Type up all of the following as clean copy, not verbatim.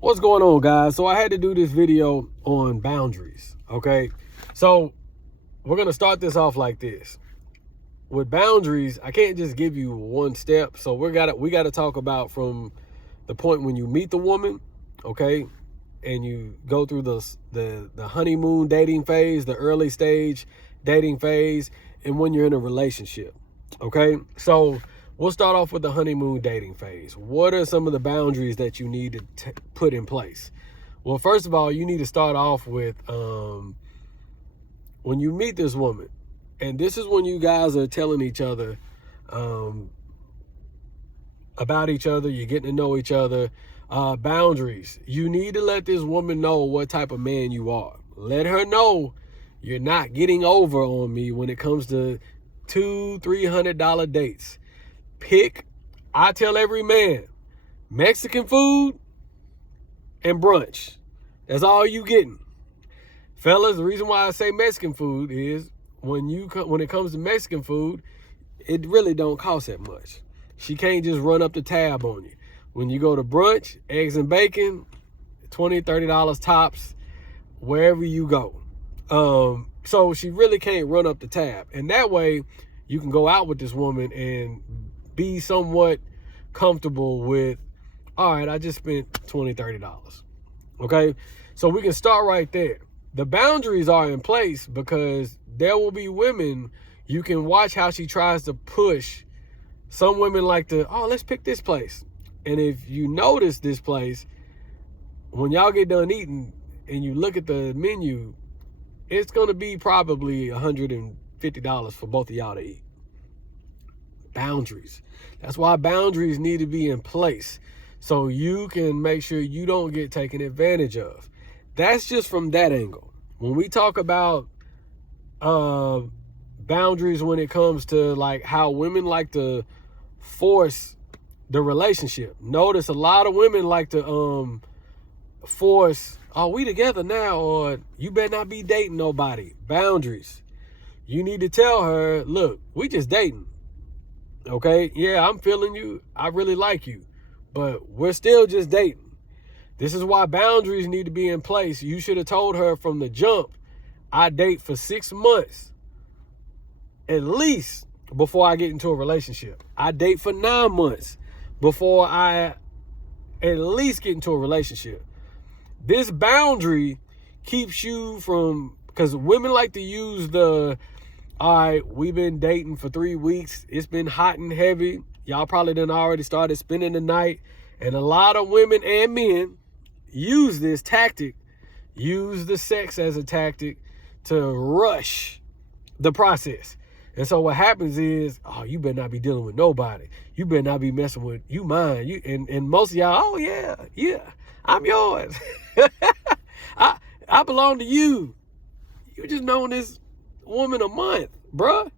What's going on, guys? So I had to do this video on boundaries. Okay, so we're gonna start this off like this. With boundaries, I can't just give you one step. So we gotta talk about from the point when you meet the woman, okay, and you go through the honeymoon dating phase, the early stage dating phase, and when you're in a relationship. Okay, so we'll start off with the honeymoon dating phase. What are some of the boundaries that you need to put in place? Well, first of all, you need to start off with when you meet this woman, and this is when you guys are telling each other about each other, you're getting to know each other. Boundaries. You need to let this woman know what type of man you are. Let her know you're not getting over on me when it comes to $200-300 dates. I tell every man, Mexican food and brunch. That's all you getting. Fellas, the reason why I say Mexican food is when it comes to Mexican food, it really don't cost that much. She can't just run up the tab on you. When you go to brunch, eggs and bacon, $20-30 tops, wherever you go. So she really can't run up the tab. And that way, you can go out with this woman and be somewhat comfortable with, all right, I just spent $20-30. Okay? So we can start right there. The boundaries are in place because there will be women, you can watch how she tries to push. Some women like to, let's pick this place. And if you notice this place, when y'all get done eating and you look at the menu, it's going to be probably $150 for both of y'all to eat. Boundaries. That's why boundaries need to be in place so you can make sure you don't get taken advantage of. That's just from that angle. When we talk about boundaries when it comes to like how women like to force the relationship. Notice a lot of women like to force, we together now, or you better not be dating nobody. Boundaries. You need to tell her, look, we just dating. Okay? Yeah, I'm feeling you. I really like you. But we're still just dating. This is why boundaries need to be in place. You should have told her from the jump, I date for 6 months. At least before I get into a relationship. I date for 9 months before I at least get into a relationship. This boundary keeps you from, because women like to use all right, we've been dating for 3 weeks. It's been hot and heavy. Y'all probably done already started spending the night. And a lot of women and men use this tactic, use the sex as a tactic to rush the process. And so what happens is, you better not be dealing with nobody. You better not be messing with you mine. And most of y'all, yeah, I'm yours. I belong to you. You just known this woman a month, bruh.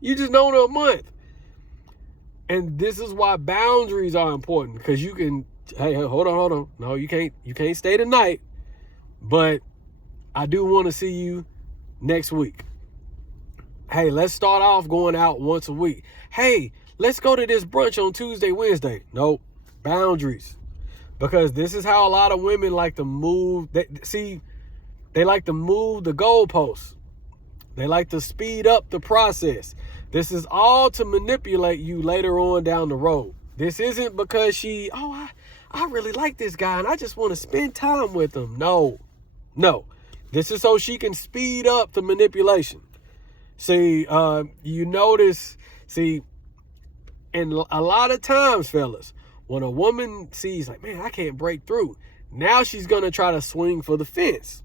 You just known her a month. And this is why boundaries are important, because you can, hey, hold on. No, you can't stay tonight. But I do want to see you next week. Hey, let's start off going out once a week. Hey, let's go to this brunch on Tuesday, Wednesday. Nope. Boundaries. Because this is how a lot of women like to move. They like to move the goalposts. They like to speed up the process. This is all to manipulate you later on down the road. This isn't because I really like this guy and I just want to spend time with him. No. This is so she can speed up the manipulation. See, you notice, and a lot of times, fellas, when a woman sees like, man, I can't break through, now she's going to try to swing for the fence.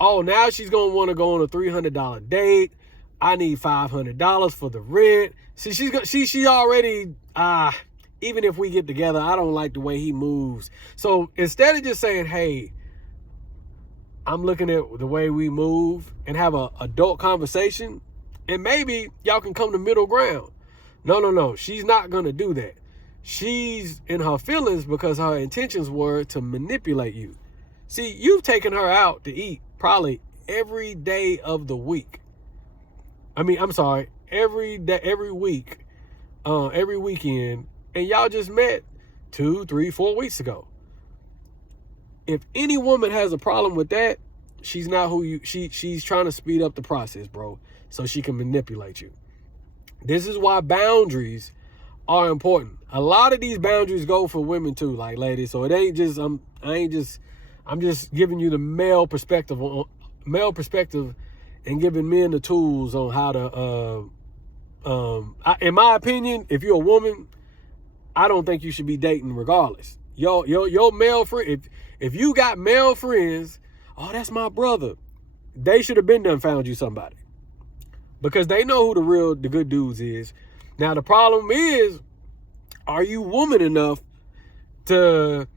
Now she's going to want to go on a $300 date. I need $500 for the rent. See, she already, even if we get together, I don't like the way he moves. So instead of just saying, hey, I'm looking at the way we move and have an adult conversation, and maybe y'all can come to middle ground. No. She's not going to do that. She's in her feelings because her intentions were to manipulate you. See, you've taken her out to eat probably every day of the week. Every day, every week, every weekend, and y'all just met 2, 3, 4 weeks ago. If any woman has a problem with that, she's not who you, she's trying to speed up the process, bro, so she can manipulate you. This is why boundaries are important. A lot of these boundaries go for women too, like ladies. So it ain't just I'm just giving you the male perspective and giving men the tools on how to in my opinion, if you're a woman, I don't think you should be dating regardless. Your male friend, if you got male friends, oh, that's my brother, they should have been done found you somebody. Because they know who the good dudes is. Now, the problem is, are you woman enough to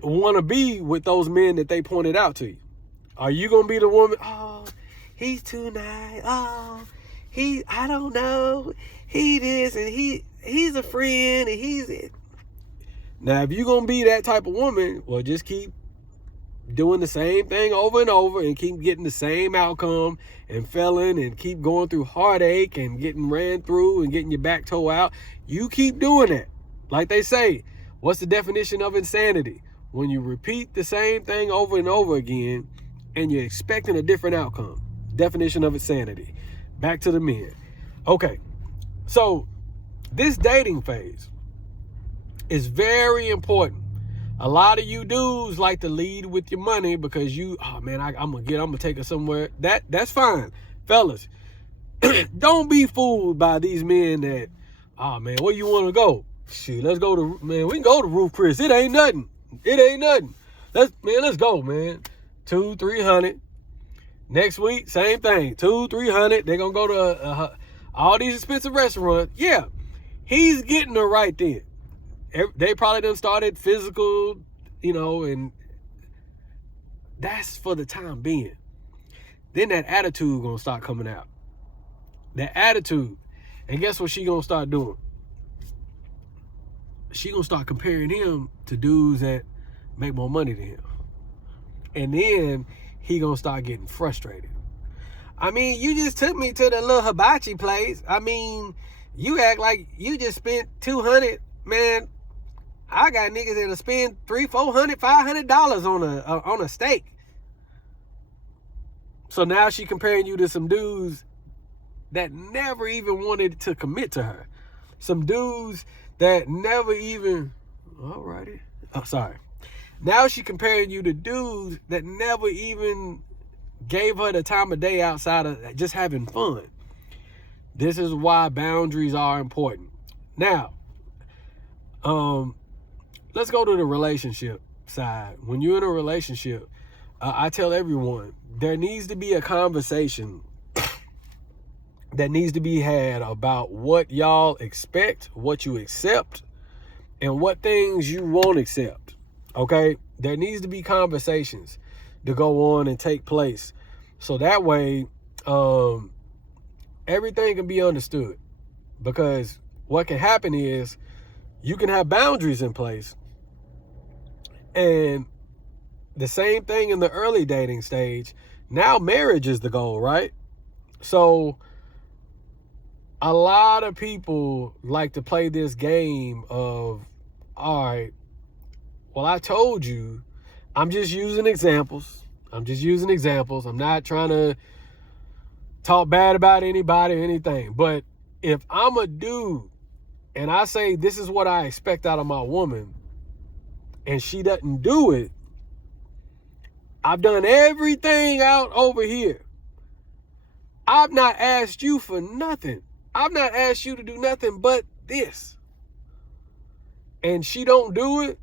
want to be with those men that they pointed out to you? Are you going to be the woman, oh, he's too nice, oh, I don't know, he this, and he's a friend, and he's it. Now, if you're going to be that type of woman, well, just keep doing the same thing over and over and keep getting the same outcome and failing and keep going through heartache and getting ran through and getting your back toe out. You keep doing that. Like they say, what's the definition of insanity? When you repeat the same thing over and over again and you're expecting a different outcome. Definition of insanity. Back to the men. Okay, so this dating phase is very important. A lot of you dudes like to lead with your money because you, oh man, I'm gonna take her somewhere. That's fine. Fellas, don't be fooled by these men that, oh man, where you wanna go? Shoot, let's go to, man, we can go to Ruth Chris. It ain't nothing. Let's go, man. 200-300. Next week, same thing. 200-300. They're gonna go to all these expensive restaurants. Yeah, he's getting her right then. They probably done started physical, and that's for the time being. Then that attitude gonna start coming out. That attitude. And guess what she gonna start doing? She gonna start comparing him to dudes that make more money than him. And then he gonna start getting frustrated. I mean, you just took me to the little hibachi place. I mean, you act like you just spent $200, man. I got niggas that'll spend $300, $400, $500 on a steak. So now she comparing you to some dudes that never even wanted to commit to her. Some dudes that never even, alrighty. Oh, sorry. Now she comparing you to dudes that never even gave her the time of day outside of just having fun. This is why boundaries are important. Now, let's go to the relationship side. When you're in a relationship, I tell everyone, there needs to be a conversation that needs to be had about what y'all expect, what you accept, and what things you won't accept. Okay? There needs to be conversations to go on and take place. So that way, everything can be understood. Because what can happen is you can have boundaries in place. And the same thing in the early dating stage. Now marriage is the goal, right? So a lot of people like to play this game of, all right, well, I told you, I'm just using examples. I'm not trying to talk bad about anybody or anything. But if I'm a dude and I say this is what I expect out of my woman and she doesn't do it, I've done everything out over here. I've not asked you for nothing. I've not asked you to do nothing but this. And she don't do it,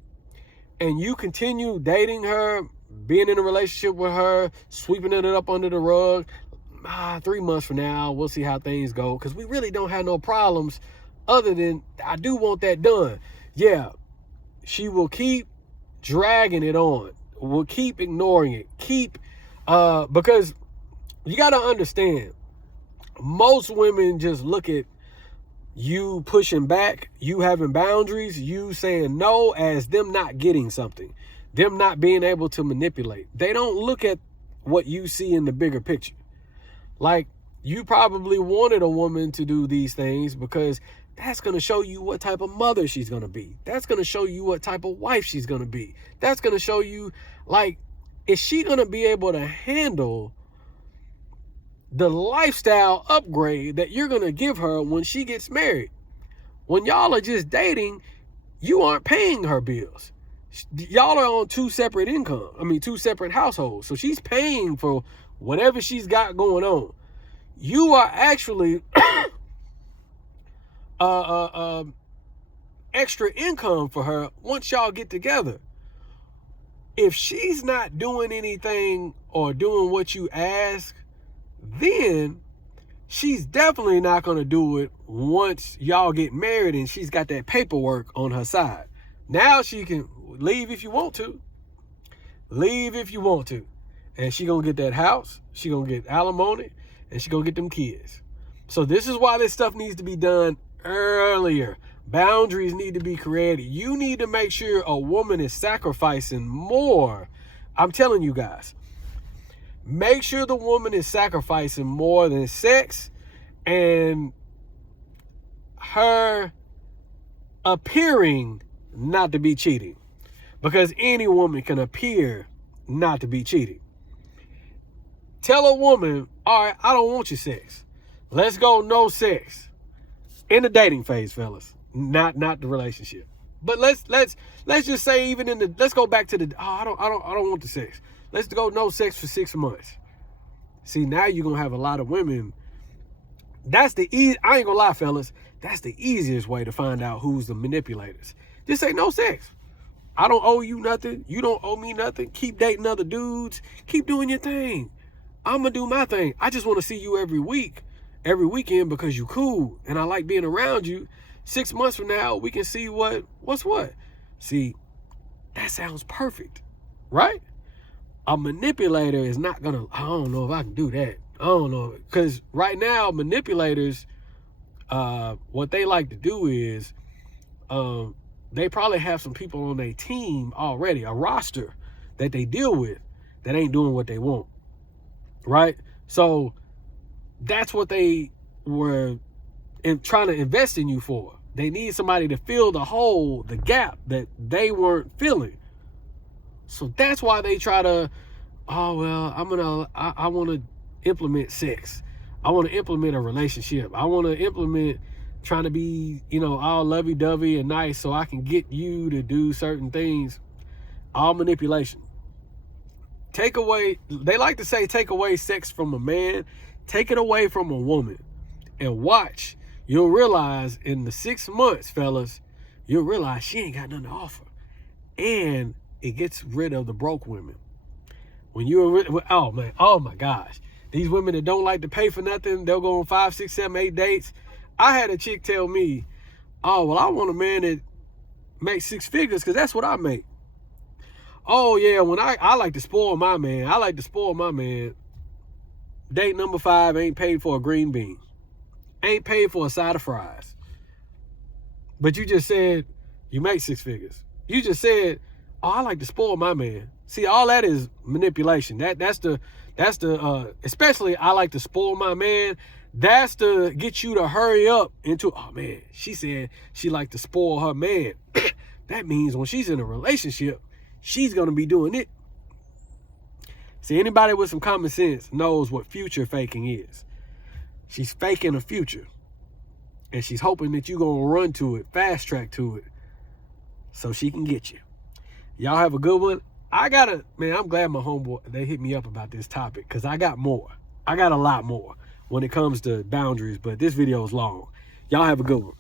and you continue dating her, being in a relationship with her, sweeping it up under the rug. 3 months from now, we'll see how things go, because we really don't have no problems other than I do want that done. Yeah, she will keep dragging it on. We'll keep ignoring it. Because you got to understand, most women just look at you pushing back, you having boundaries, you saying no as them not getting something, them not being able to manipulate. They don't look at what you see in the bigger picture. Like, you probably wanted a woman to do these things because That's going to show you what type of mother she's going to be. That's going to show you what type of wife she's going to be. That's going to show you, like, is she going to be able to handle the lifestyle upgrade that you're going to give her when she gets married? When y'all are just dating, you aren't paying her bills. Y'all are on two separate households. So she's paying for whatever she's got going on. You are actually extra income for her once y'all get together. If she's not doing anything or doing what you ask, then she's definitely not going to do it once y'all get married and she's got that paperwork on her side. Now she can leave if you want to. Leave if you want to. And she going to get that house. She going to get alimony. And she going to get them kids. So this is why this stuff needs to be done earlier. Boundaries need to be created. You need to make sure a woman is sacrificing more. I'm telling you guys. Make sure the woman is sacrificing more than sex and her appearing not to be cheating. Because any woman can appear not to be cheating. Tell a woman, all right, I don't want your sex. Let's go no sex. In the dating phase, fellas. Not the relationship. But let's just say even in the, let's go back to the, I don't want the sex. Let's go no sex for 6 months. See, now you're going to have a lot of women. That's I ain't going to lie, fellas. That's the easiest way to find out who's the manipulators. Just say no sex. I don't owe you nothing. You don't owe me nothing. Keep dating other dudes. Keep doing your thing. I'm going to do my thing. I just want to see you every weekend because you cool and I like being around you. 6 months from now, we can see what's what. See, that sounds perfect, right? A manipulator is not going to, I don't know if I can do that. I don't know. Because right now, manipulators, what they like to do is they probably have some people on their team already, a roster that they deal with that ain't doing what they want. Right? So that's what they were trying to invest in you for. They need somebody to fill the hole, the gap that they weren't filling. So that's why they try to, oh, well, I want to implement sex. I want to implement a relationship. I want to implement trying to be, all lovey-dovey and nice so I can get you to do certain things. All manipulation. Take away, they like to say take away sex from a man, take it away from a woman. And watch, you'll realize in the 6 months, fellas, you'll realize she ain't got nothing to offer. And it gets rid of the broke women. When you're, oh my gosh. These women that don't like to pay for nothing, they'll go on 5, 6, 7, 8 dates. I had a chick tell me, oh, well, I want a man that makes 6 figures because that's what I make. Oh, yeah, when I like to spoil my man. I like to spoil my man. Date number 5 ain't paid for a green bean. Ain't paid for a side of fries. But you just said you make 6 figures. You just said, oh, I like to spoil my man. See, all that is manipulation. That's the especially I like to spoil my man. That's to get you to hurry up into, oh man, she said she like to spoil her man. That means when she's in a relationship, she's going to be doing it. See, anybody with some common sense knows what future faking is. She's faking a future. And she's hoping that you're going to run to it, fast track to it, so she can get you. Y'all have a good one. I'm glad my homeboy, they hit me up about this topic because I got more. I got a lot more when it comes to boundaries, but this video is long. Y'all have a good one.